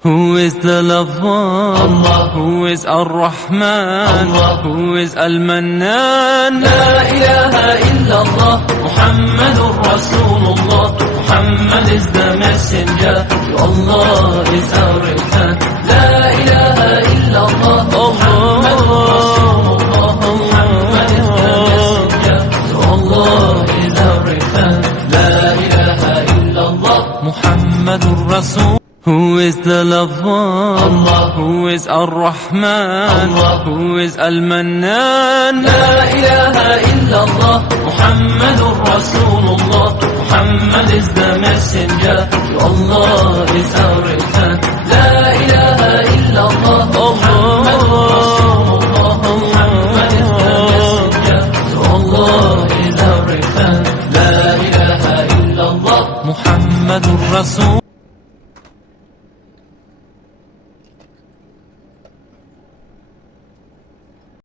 Who is the lover? Allah. Who is Ar-Rahman? Allah. Who is Al-Mannan? La ilaha illallah, Muhammadur Rasulullah. Muhammad is the messenger, to Allah is our return. La ilaha illallah, Muhammadur Rasulullah. Muhammad is the messenger, to Allah is our return. La ilaha illallah, Muhammadur Rasul. Who is the lover? Allah. Who is Ar-Rahman? Allah. Who is Al-Mannan? La ilaha illallah, Muhammadur Rasulullah. Muhammad is the messenger, to Allah is our